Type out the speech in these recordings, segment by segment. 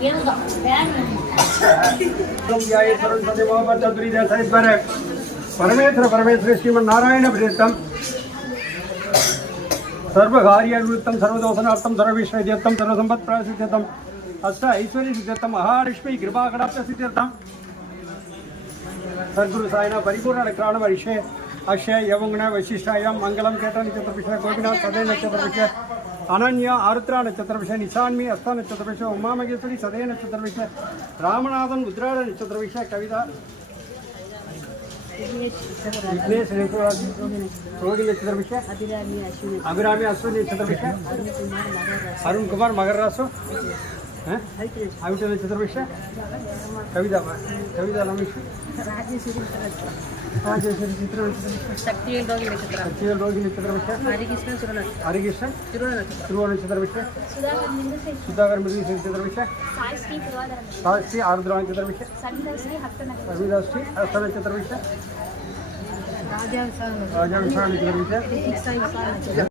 வேணும் வேணும் பரமேஸ்வர பரமேஸ்வர ஸ்ரீமன் நாராயண பிரதத்தம் சர்வகாரியம் சர்வதோஷனார்த்தம் சர்வவிஷ்ணதீர்த்தம் சர்வசம்பத் பிரசித்தம் அஷ்ட ஐஸ்வர்ய சித்தம் மகாலட்சுமி கிருபாகடாப்த சித்தம் சத்குரு சாயினா பரிபூர்ண கிராண வரிஷே அக்ஷய யவங்குண வசிஷ்டாயம் மங்களம் கேட்ட அனன்யா ஆருத்ரா நட்சத்திர விஷய நிஷான்மி அஸ்தா நட்சத்திர விஷயம் உமாமகேஸ்வரி சதய நட்சத்திர விஷய ராமநாதன் உத்ராட நட்சத்திர விஷய கவிதா விக்னேஷ் ரோஹிணி நட்சத்திர விஷய அபிராமி அஸ்வினி நட்சத்திர விஷய அருண்குமார் மகராசு அவிட்ட நட்சத்திர கவிதா கவிதா ரமேஷ் ಶಕ್ತಿಯಲ್ಲಿ ರೋಗಿಣಿ ಚಿತ್ರ ಶಕ್ತಿಯಲ್ಲಿ ರೋಗಿಣಿ ಚಿತ್ರ ಬಿಟ್ಟೆ ಹರಿಕೃಷ್ಣ ಸುರಣ ಹರಿಕೃಷ್ಣ ತಿರುವಣ ತಿರುವಣ ಚಿತ್ರ ಬಿಟ್ಟೆ ಸುಧಾಕರ್ ಮಿರ್ಗಿ ಚಿತ್ರ ಬಿಟ್ಟೆ ಸಾಯಿ ಶ್ರೀ ಆರುದ್ರವಣ ಚಿತ್ರ ಬಿಟ್ಟೆ ಸಂವಿಧಾನ ಶ್ರೀ ಅಸ್ತನ ಚಿತ್ರ ಬಿಟ್ಟೆ ರಾಜ ವಿಸಾರಣ ಚಿತ್ರ ಬಿಟ್ಟೆ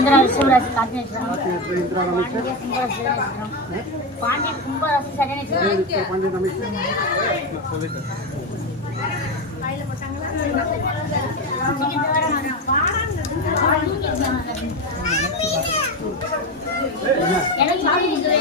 சுந்தரா விசுவராசி காத்தினேஸ்வரம் பாண்டிய சுந்தரேஸ்வரம் பாண்டிய கும்பராசி சரணேஸ்வரம் பாண்டிய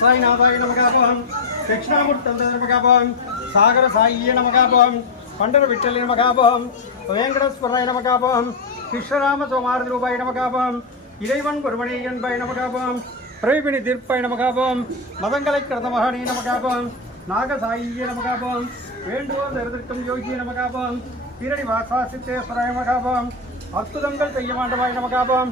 சாய்நாதாய நமகாபம் தட்சிணாமூர்த்தம் நமகாபம் சாகர சாயிய நமகாபம் பண்டர விட்டலி நமகாபம் வேங்கடஸ்வராய நமகாபம் கிருஷ்ணராம சோமார ரூபாய் நமகாபம் இறைவன் ஒருவனே என்பாய் நமகாபம் பிரவிபிணி தீர்ப்பாய் நமகாபம் மதங்களை கடந்த மகாணி நமகாபம் நாகசாயிய நமகாபம் வேண்டுவோர் எதிர்க்கும் யோகிய நமகாபம் திரடி வாசா சித்தேஸ்வராய நமகாபம் அற்புதங்கள் செய்ய மாண்டவாய் நமகாபம்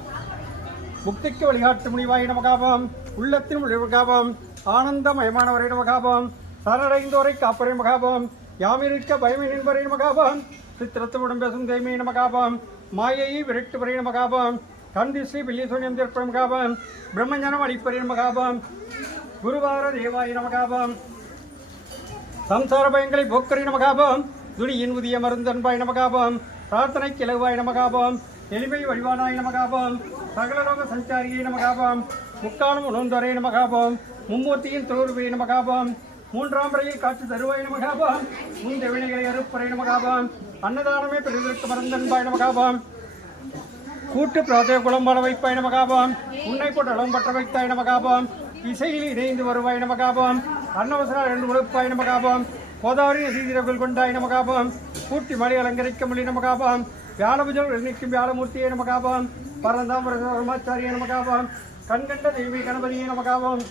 முக்திக்கு வழிகாட்டு முனிவாய் நமகாபம். உள்ளத்தின் மகாபம் ஆனந்தமயமானவரை நமகாபம். சரடைந்தோரை காப்பரை மகாபம் யாமிருக்க பயமை நின்பரை மகாபம் சித்திரத்துடன் பேசும் தெய்மை நமகாபம். மாயையை விரட்டுவரை நமகாபம். கந்திசி வில்லிசோனியம் பில்லீஸ்வரியம் மகாபம் பிரம்மஞானம் அடிப்பறை மகாபம் குருவார தேவாய நமகாபம். சம்சார பயங்களை போக்கரி நமகாபம். துணியின் உதிய மருந்தன்பாய் நமகாபம். பிரார்த்தனை கிளவாய் நமகாபம். எளிமை வழிவானாய் நமகாபம். சகலலோக சஞ்சாரியை நமகாபம் முக்காலம் உணர்ந்தரை நமகாபம் மும்மூர்த்தியின் தோர்வை நமகாபம் மூன்றாம் முறையில் காற்று தருவாய் நமகாபம் முந்த வினைகளை அறுப்பறை நமகாபம் அன்னதானமே பெரிதற்கு மருந்தன்பாய் நமகாபம் கூட்டு பிராதய குளம் வள வைப்பாய் நமகாபம் உன்னை போட்டு அளம் பற்ற வைத்தாய் நமகாபம் இசையில் இணைந்து வருவாய் நமகாபம் அன்னவசனால் இரண்டு உழைப்பாய் நமகாபம் கோதாவரி சீதிரவில் கொண்டாய் நமகாபம் கூட்டி மலை அலங்கரிக்க மொழி நமகாபம் வியாழபுஜம் நிற்கும் வியாழமூர்த்தியை நமகாபம் பரந்தாமரமாச்சாரிய நமகாபம் கண்கண்ட தெய்வீ கணபதியை நமகாபம்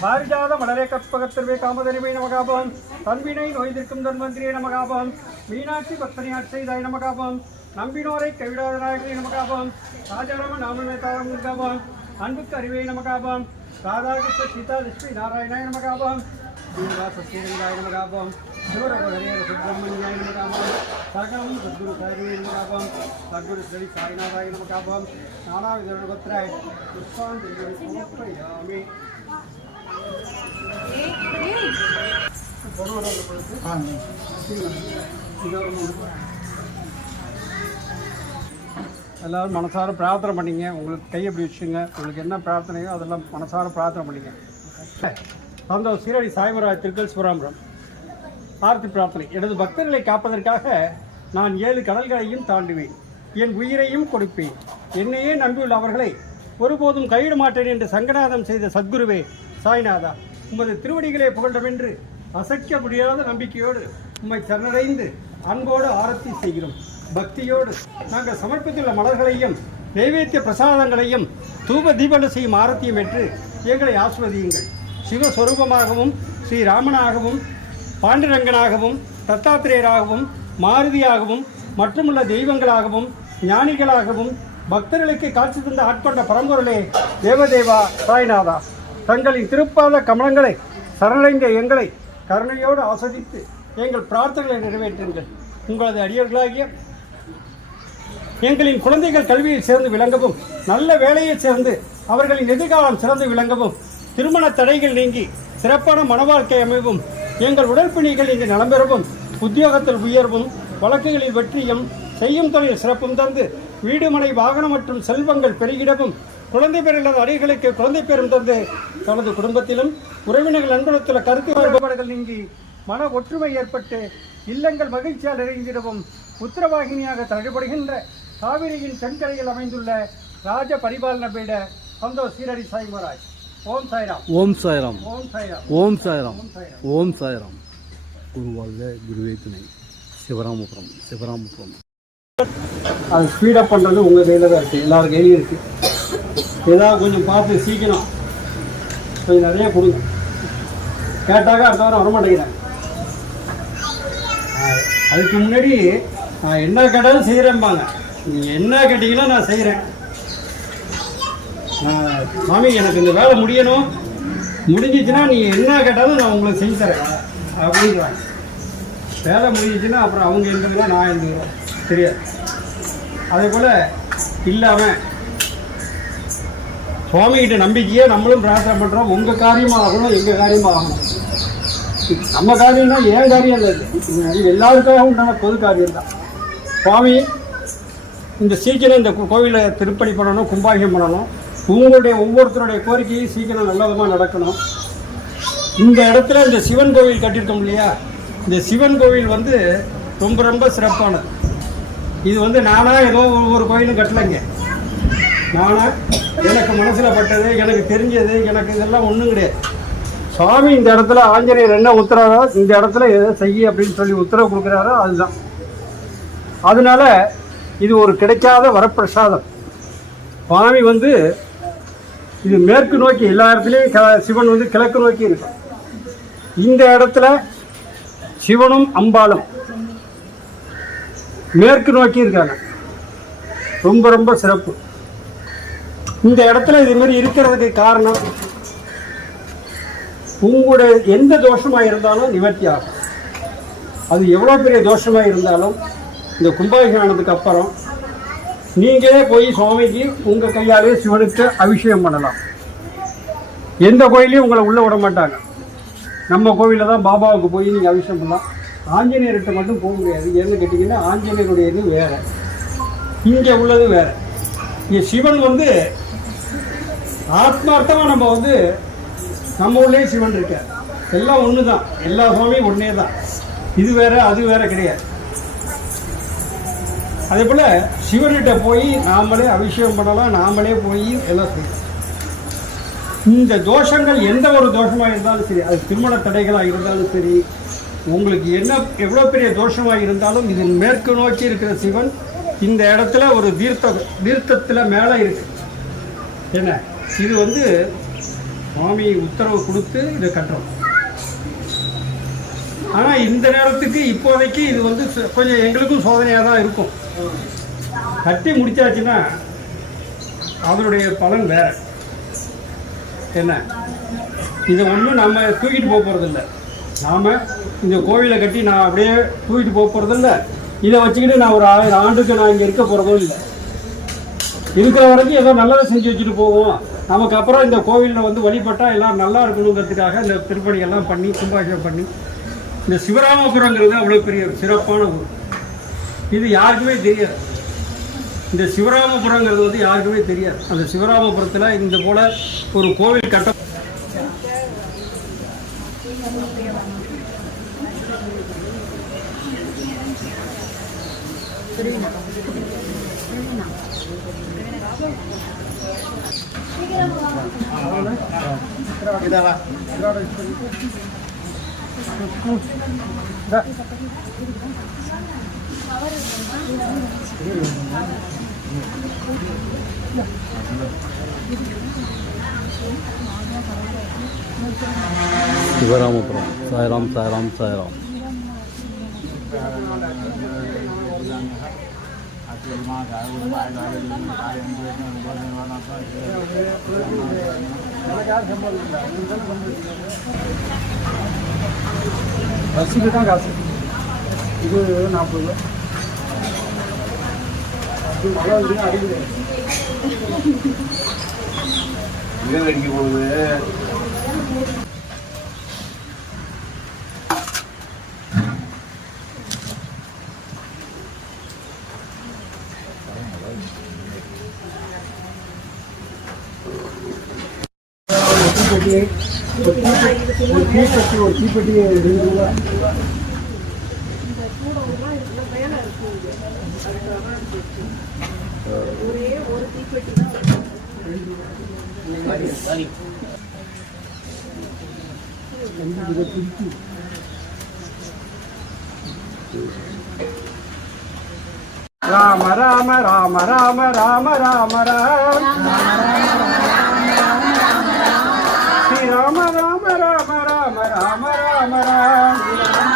பாரிஜாத மலரே கற்பகத்திற்வே காமதரிவை நமகாபம் தன்வினை நோய்திருக்கும் தன்வந்திரியை நமகாபம் மீனாட்சி பக்தனியாட் செய்தாய் நமகாபம் நம்பினோரை கைவிடாத நாயகனை நமகாபம் ராஜாராம நாமமே தாரம் நமகாபம் அன்புக்கு அறிவை நமகாபம் ராதாகிருஷ்ண சீதா லட்சுமி நாராயணாய நமகாபம் ஸ்ரீனிவாச ஸ்ரீரங்காய நமகாபம் சிவரகரேர சுப்பிரமணியாய நமகாபம் சகலம் சத்குரு சரவே நமகாபம் சத்குரு ஸ்ரீ சாய்நாதாய நமகாபம் நானாவித பத்ராய் புஷ்பாஞ்சலி சமர்ப்பயாமி எல்லாரும் மனசார பிரார்த்தனை பண்ணிங்க. உங்களுக்கு கை எப்படி வச்சுங்க? உங்களுக்கு என்ன பிரார்த்தனையோ அதெல்லாம் மனசார பிரார்த்தனை பண்ணிங்க. சந்தோஷ் சீரடி சாய்மராஜ் திருக்கல் சிவராமபுரம். ஆர்த்தி பிரார்த்தனை. எனது பக்தர்களை காப்பதற்காக நான் ஏழு கடல்களையும் தாண்டுவேன். என் உயிரையும் கொடுப்பேன். என்னையே நம்பியுள்ள அவர்களை ஒருபோதும் கைவிட மாட்டேன் என்று சங்கநாதம் செய்த சத்குருவே சாய்நாதா உமது திருவடிகளே புகழ்ந்தமென்று அசைக்க முடியாத நம்பிக்கையோடு உம்மை சரணடைந்து அன்போடு ஆரத்தி செய்கிறோம். பக்தியோடு நாங்கள் சமர்ப்பித்துள்ள மலர்களையும் நைவேத்திய பிரசாதங்களையும் தூப தீபன செய்யும் ஆரத்தியும் என்று எங்களை ஆஸ்வதியுங்கள். சிவஸ்வரூபமாகவும் ஸ்ரீராமனாகவும் பாண்டுரங்கனாகவும் தத்தாத்திரேயராகவும் மாருதியாகவும் மற்றுமுள்ள தெய்வங்களாகவும் ஞானிகளாகவும் பக்தர்களுக்கு காட்சி தந்த ஆட்கொண்ட பரம்பொருளே தேவதேவா சாய்நாதா தங்களின் திருப்பாத கமலங்களை சரணடைந்த எங்களை கருணையோடு ஆஸ்வதித்து எங்கள் பிரார்த்தனைகளை நிறைவேற்றுங்கள். உங்களது அடியர்களாகிய எங்களின் குழந்தைகள் கல்வியில் சேர்ந்து விளங்கவும் நல்ல வேலையில் சேர்ந்து அவர்களின் எதிர்காலம் சிறந்து விளங்கவும் திருமண தடைகள் நீங்கி சிறப்பான மன வாழ்க்கை அமைவும் எங்கள் உடற்பிணிகள் இங்கு நலம்பெறவும் உத்தியோகத்தில் உயர்வும் வழக்குகளில் வெற்றியும் செய்யும் தொழில் சிறப்பும் தந்து வீடுமனை வாகனம் மற்றும் செல்வங்கள் பெருகிடவும் குழந்தை பேர் இல்லாத அடிகளுக்கு குழந்தை பேரும் தந்து தனது குடும்பத்திலும் உறவினர்கள் நண்பர்களுள்ள கருத்து வேறுபாடுகள் நீங்கி மன ஒற்றுமை ஏற்பட்டு இல்லங்கள் மகிழ்ச்சியால் நிறைந்திடவும் உத்தரவாகினியாக தழுபடுகின்ற காவிரியின் தென்கரையில் அமைந்துள்ள ராஜ பரிபாலன பீட சந்தோ சீரடி சாய்மராஜ். ஓம் சாய்ராம். ஓம் சாய்ராம். ஓம் சாய்ராம். ஓம் சாய்ராம். குருவாழ்க குருவே துணை. சிவராமபுரம் சிவராமபுரம். அது ஸ்பீடப் பண்ணுறது உங்கள் கையில் தான் இருக்குது எல்லாரும் கையிலையும் இருக்குது ஏதாவது கொஞ்சம் பார்த்து சீக்கிரம் கொஞ்சம் நிறைய கொடுங்க. கேட்டாக்க அடுத்த வாரம் வரமாட்டேங்கிறேன் ஆஹ், அதுக்கு முன்னாடி நான் என்ன கேட்டாலும் செய்கிறேன்பாங்க நீங்கள் என்ன கேட்டீங்கன்னா நான் செய்கிறேன் சாமி எனக்கு இந்த வேலை முடியணும். முடிஞ்சிச்சுன்னா நீ என்ன கேட்டாலும் நான் உங்களுக்கு செஞ்சு தரேன். அப்படிங்கிறாங்க. வேலை முடிஞ்சிச்சுன்னா அப்புறம் அவங்க எழுந்துக்கிறோம் நான் எழுந்துக்கிறோம் தெரியாது. அதே போல் இல்லாமல் சுவாமிகிட்ட நம்பிக்கையே நம்மளும் பிரார்த்தனை பண்ணுறோம் உங்கள் காரியமாக ஆகணும் எங்கள் காரியமாக ஆகணும். நம்ம காரியம்னா ஏன் காரியம் இல்லை? இது எல்லாருக்காகவும் உண்டான பொது காரியம் தான். சுவாமி இந்த சீக்கிரம் இந்த கோவிலை திருப்பணி பண்ணணும் கும்பாபிஷேகம் பண்ணணும். உங்களுடைய ஒவ்வொருத்தருடைய கோரிக்கையும் சீக்கிரம் நல்ல விதமாக நடக்கணும். இந்த இடத்துல இந்த சிவன் கோவில் கட்டியிருக்கோம் இல்லையா? இந்த சிவன் கோவில் வந்து ரொம்ப ரொம்ப சிறப்பானது. இது வந்து நானாக ஏதோ ஒவ்வொரு கோயிலும் கட்டலைங்க. நானாக எனக்கு மனசில் பட்டது எனக்கு தெரிஞ்சது எனக்கு இதெல்லாம் ஒன்றும் கிடையாது. சுவாமி இந்த இடத்துல ஆஞ்சநேயர் என்ன உத்தரவோ இந்த இடத்துல எதை செய்ய அப்படின்னு சொல்லி உத்தரவு கொடுக்குறாரோ அதுதான். அதனால இது ஒரு கிடைக்காத வரப்பிரசாதம். சுவாமி வந்து இது மேற்கு நோக்கி எல்லா இடத்துலையும் க- சிவன் வந்து கிழக்கு நோக்கி இருக்கும். இந்த இடத்துல சிவனும் அம்பாலும் மேற்கு நோக்கி இருக்காங்க. ரொம்ப ரொம்ப சிறப்பு. இந்த இடத்துல இது மாதிரி இருக்கிறதுக்கு காரணம் உங்களுடைய எந்த தோஷமாக இருந்தாலும் நிவர்த்தி ஆகும். அது எவ்வளோ பெரிய தோஷமாக இருந்தாலும் இந்த கும்பாபிஷேகத்துக்கு அப்புறம் நீங்களே போய் சுவாமிக்கு உங்கள் கையாலே சிவனுக்கு அபிஷேகம் பண்ணலாம். எந்த கோயிலையும் உங்களை உள்ளே விட மாட்டாங்க. நம்ம கோவிலில் தான் பாபாவுக்கு போய் நீங்கள் அபிஷேகம் பண்ணலாம். ஆஞ்சநேயர்கிட்ட மட்டும் போக முடியாது. ஏன்னு கேட்டிங்கன்னா ஆஞ்சநேயருடைய இது வேறு. இங்கே உள்ளது வேறு. இங்கே சிவன் வந்து ஆத்மார்த்தமாக நம்ம வந்து நம்ம உள்ளே சிவன் இருக்கார். எல்லாம் ஒன்று தான் எல்லா சுவாமியும் ஒன்றே தான் இது வேறு அது வேறு கிடையாது. அதே போல் சிவன்கிட்ட போய் நாமளே அபிஷேகம் பண்ணலாம் நாமளே போய் எல்லாம் செய்யலாம் இந்த தோஷங்கள் எந்த ஒரு தோஷமாக இருந்தாலும் சரி அது திருமண தடைகளாக இருந்தாலும் சரி உங்களுக்கு என்ன எவ்வளோ பெரிய தோஷமாக இருந்தாலும் இது மேற்கு நோக்கி இருக்கிற சிவன் இந்த இடத்துல ஒரு தீர்த்த தீர்த்தத்தில் மேலே இருக்கு. என்ன? இது வந்து சுவாமி உத்தரவு கொடுத்து இதை கட்டுறோம். ஆனால் இந்த நேரத்துக்கு இப்போதைக்கு இது வந்து கொஞ்சம் எங்களுக்கும் சோதனையாக தான் இருக்கும். கட்டி முடிச்சாச்சுன்னா அதனுடைய பலன் வேற. என்ன? இதை ஒன்றும் நம்ம தூக்கிட்டு போக போகிறதில்ல நாம் இந்த கோவிலை கட்டி நான் அப்படியே தூக்கிட்டு போக போகிறதில்ல இதை வச்சுக்கிட்டு நான் ஒரு ஆயிரம் ஆண்டுக்கு நான் இங்கே இருக்க போகிறதும் இல்லை. இருக்கிற வரைக்கும் ஏதோ நல்லதை செஞ்சு வச்சுட்டு போவோம். நமக்கு அப்புறம் இந்த கோவிலில் வந்து வழிபட்டால் எல்லாம் நல்லா இருக்கணுங்கிறதுக்காக இந்த திருப்பணிகள்லாம் பண்ணி கும்பாஷம் பண்ணி இந்த சிவராமபுரங்கிறது அவ்வளோ பெரிய சிறப்பான ஊர். இது யாருக்குமே தெரியாது. இந்த சிவராமபுரங்கிறது வந்து யாருக்குமே தெரியாது. அந்த சிவராமபுரத்தில் இந்த போல ஒரு கோவில் கட்ட சிவராமபுரம் சாய்ராம் శివరామపురం సాయిరామ్ సాయిరామ్ సాయిరామ్ బస్సు కాదు ఇది నాకు மீன் அடிக்க போகுது ஒரு தீப்பெட்டியை தீப்பெட்டி ரெண்டு ரூபா ராம ராம ராம ராம ராம ராம ராம ஸ்ரீ ராம ராம ராம ராம ராம ராம ராம